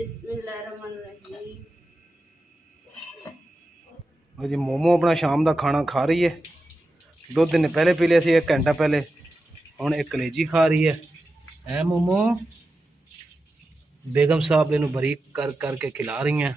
बिस्मिल्लाहिर्रहमानिर्रहीम। जी मोमो अपना शाम का खाना खा रही है। दुध ने पहले पी लिया सी 1 घंटा पहले। हुण एक कलेजी खा रही है मोमो। बेगम साहब इनू बरीक कर करके खिला रही हैं।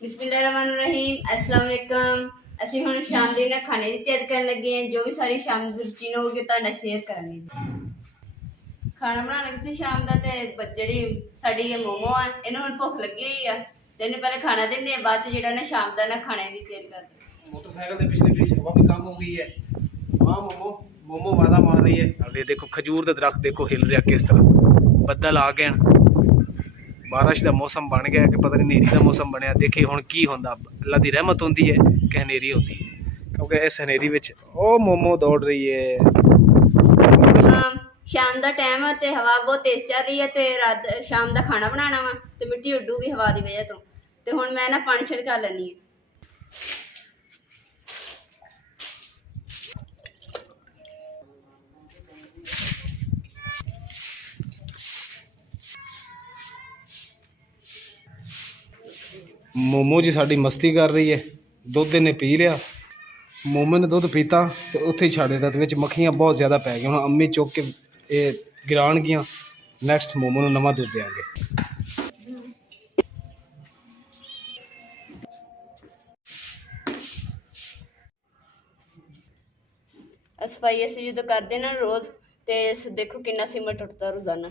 बिस्मिल्लाहिर्रहमानिर्रहीम। अस्सलाम वालेकुम। ਅਸੀਂ ਹੁਣ ਸ਼ਾਮ ਦੇ ਨਾ ਖਾਣੇ ਦੀ ਤਿਆਰੀ ਕਰਨ ਲੱਗੇ ਹਾਂ। ਜੋ ਵੀ ਸਾਰੀ ਸ਼ਾਮ ਦੀ ਰੁਟੀਨ ਹੋਊਗੀ ਤੁਹਾਡਾ ਸ਼ੇਅਰ ਕਰਾਂਗੇ। ਖਾਣਾ ਬਣਾਉਣ ਲੱਗੇ ਸੀ ਸ਼ਾਮ ਦਾ, ਤੇ ਜਿਹੜੀ ਸਾਡੀ ਇਹ ਮੋਮੋ ਆ, ਇਹਨੂੰ ਹੁਣ ਭੁੱਖ ਲੱਗੀ ਹੋਈ ਆ ਤੇ ਇਹਨੂੰ ਪਹਿਲੇ ਖਾਣਾ ਦਿੰਦੇ ਆ, ਬਾਅਦ ਚ ਜਿਹੜਾ ਨਾ ਸ਼ਾਮ ਦਾ ਨਾ ਖਾਣੇ ਦੀ ਤਿਆਰੀ ਕਰਦੇ। मोटरसाइकिल के पिछले पीछे हवा भी कम हो गई है। हाँ मोमो मोमो वादा मार रही है। अब ये देखो खजूर का दरख्त देखो हिल रहा किस तरह। बदल आ गए, बारिश का मौसम बन गया कि पता नहीं हनेरी का मौसम बनया। देखिए हुण की होंदा, अल्लाह की रहमत होंदी है कि हनेरी होती है, क्योंकि इस हनेरी विच ओ मोमो दौड़ रही है। ਸ਼ਾਮ ਦਾ ਟਾਈਮ ਆ ਤੇ ਹਵਾ ਬਹੁਤ ਤੇਜ਼ ਚੱਲ ਰਹੀ ਹੈ ਤੇ ਰਾਤ ਸ਼ਾਮ ਦਾ ਖਾਣਾ ਬਣਾਉਣਾ ਵਾ ਤੇ ਮਿੱਟੀ ਉੱਡੂਗੀ ਹਵਾ ਦੀ ਵਜ੍ਹਾ ਤੋਂ। ਤੇ ਹੁਣ ਮੈਂ ਨਾ ਪਾਣੀ ਛਿੜਕਾ ਲੈਣੀ ਹੈ। मोमो जी साड़ी मस्ती कर रही है। दुध ने पी लिया, मोमो ने दुध पीता तो उत्थे ही छड़ दिता। तो मक्खियाँ बहुत ज़्यादा पै गई। हुण अम्मी चुक के ये गिरान गियां। नैक्सट मोमो नूं नवां दुध देंगे। सफाई ਅਸੀਂ ਜਦੋਂ ਕਰਦੇ ਨਾ ਰੋਜ਼ ਤੇ ਦੇਖੋ ਕਿੰਨਾ ਸੀਮਟ ਟੁੱਟਦਾ ਰੋਜ਼ਾਨਾ।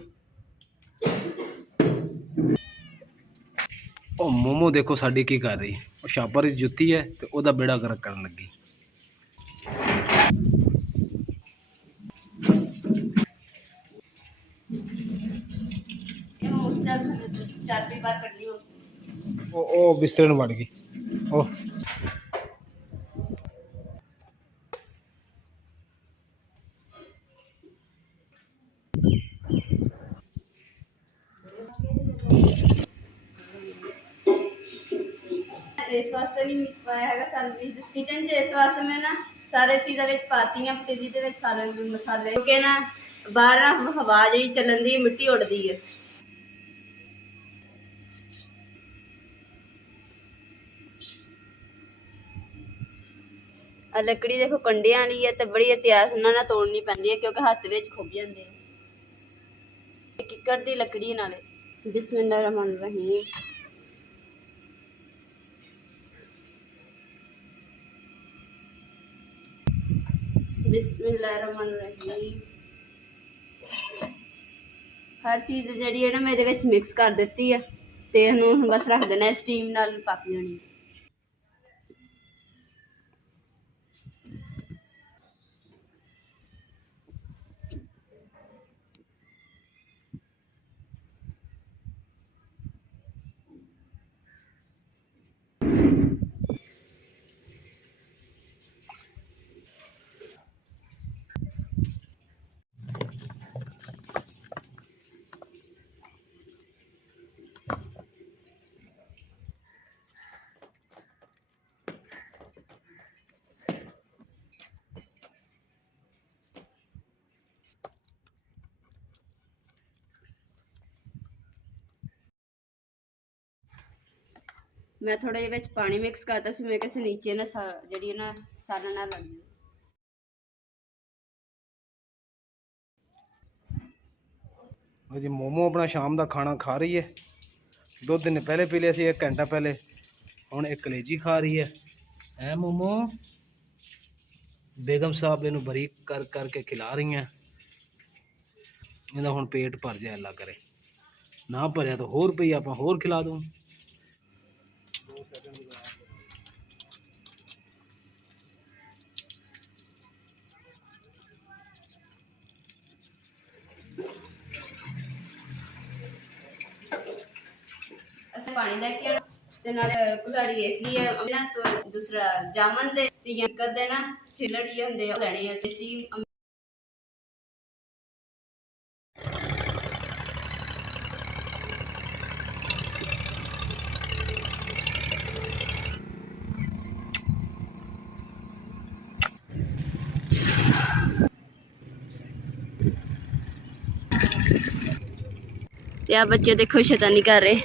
ਉਹ ਮੋਮੋ ਦੇਖੋ ਸਾਡੀ ਕੀ ਕਰ ਰਹੀ। ਉਹ ਛਾਪਰ ਦੀ ਜੁੱਤੀ ਹੈ ਤੇ ਉਹਦਾ ਬੇੜਾ ਗਰਕ ਕਰਨ ਲੱਗੀ। ਚਾਬੀ ਬਾਹਰ ਕੱਢਣੀ ਹੋ। ਉਹ ਬਿਸਤਰੇ ਨੂੰ ਵੜ ਗਈ। ਉਹ ਇਸ ਵਾਸਤੇ ਨਹੀਂ ਪਾਇਆ ਹੈਗਾ ਸਾਨੂੰ ਕਿਚਨ 'ਚ। ਇਸ ਵਾਸਤੇ ਮੈਂ ਨਾ ਸਾਰੇ ਚੀਜ਼ਾਂ ਵਿੱਚ ਪਾਤੀਆਂ ਪਤੀਲੀ ਦੇ ਵਿੱਚ ਸਾਰੇ ਮਸਾਲੇ, ਕਿਉਂਕਿ ਨਾ ਬਾਹਰ ਨਾ ਹਵਾ ਜਿਹੜੀ ਚੱਲਣ ਦੀ ਮਿੱਟੀ ਉੱਡਦੀ ਹੈ। ਆ ਲੱਕੜੀ ਦੇਖੋ ਕੰਡਿਆਂ ਵਾਲੀ ਹੈ ਤੇ ਬੜੀ ਇਤਿਹਾਸ ਨਾਲ ਤੋੜਨੀ ਪੈਂਦੀ ਹੈ ਕਿਉਂਕਿ ਹੱਥ ਵਿੱਚ ਖੁੱਭ ਜਾਂਦੇ ਆ। ਕਿੱਕਰ ਦੀ ਲੱਕੜੀ ਨਾਲੇ। ਬਿਸਮਿल्लाहिर्रहमानिर्रहीम। बिस्मिल्लाहिर्रहमानिर्रहीम। हर चीज़ जी है ना मैं ये मिक्स कर दी है तो इन्होंने बस रख देना स्टीम नाल पक जानी। मैं थोड़ा ये पानी मिक्स करता सी, मैं किसी नीचे ना जी ना सालन ना लग जाए। जी मोमो अपना शाम का खाना खा रही है। दुध ने पहले पी लिया सी 1 घंटा पहले। हुण एक कलेजी खा रही है मोमो। बेगम साहब इनू बरीक कर करके खिला रही हैं। इहदा हुण पेट भर जाए अल्लाह करे, ना भरिया तो होर पई आपां होर खिला दूँ। पानी लैके आना ते नाले कुल्हाड़ी इसलिए ना तो दूसरा जामन दे ते यंकर दे ना छिलड़ ये हुंदे लैणे आ ते सी। ਤੇ ਆ ਬੱਚੇ ਦੇਖੋ ਸ਼ੈਤਾਨੀ ਕਰ ਰਹੇ।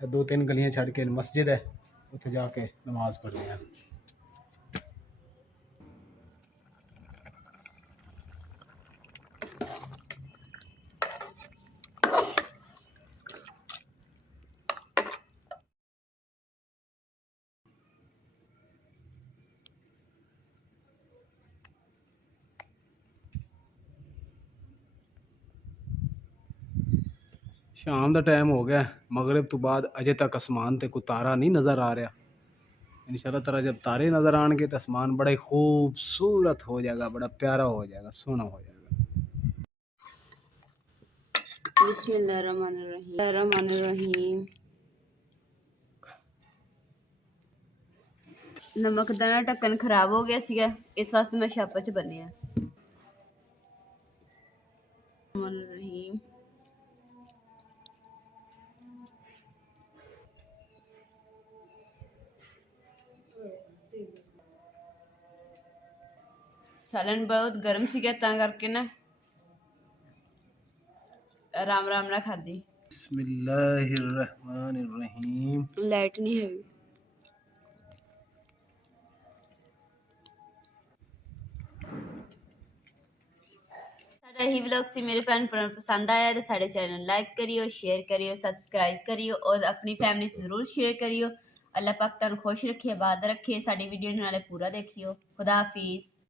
दो तीन गलियां छड़ के मस्जिद है, उत्थे जाके नमाज पढ़नी है। शाम का टाइम हो गया, मगरिब तो बाद अजे तक आसमान ते कोई तारा नहीं नज़र आ रहा। इंशाअल्लाह ताला जब तारे नज़र आएंगे तो आसमान बड़ा ही खूबसूरत हो जाएगा, बड़ा प्यारा हो जाएगा, सोना हो जाएगा। बिस्मिल्लाहिर्रहमानिर्रहीम। नमक दा ना ढक्कन खराब हो गया सीगा, इस वास्ते मैं छापा च बन्निया। रहीम सालन बहुत गर्म सीगा तां करके ना आराम आराम ना खादी। बिस्मिल्लाहिर्रहमानिर्रहीम। लाइट नहीं है। साडा ही व्लॉग सी मेरे भैन भरा पसंद आया तो साडे चैनल लाइक करियो, शेयर करियो, सब्सक्राइब करियो और अपनी फैमिली से जरूर शेयर करियो। अल्लाह पाक तुहानू खुश रखे, आबाद रखे। साडी वीडियो नाले पूरा देखियो। खुदा हाफिज।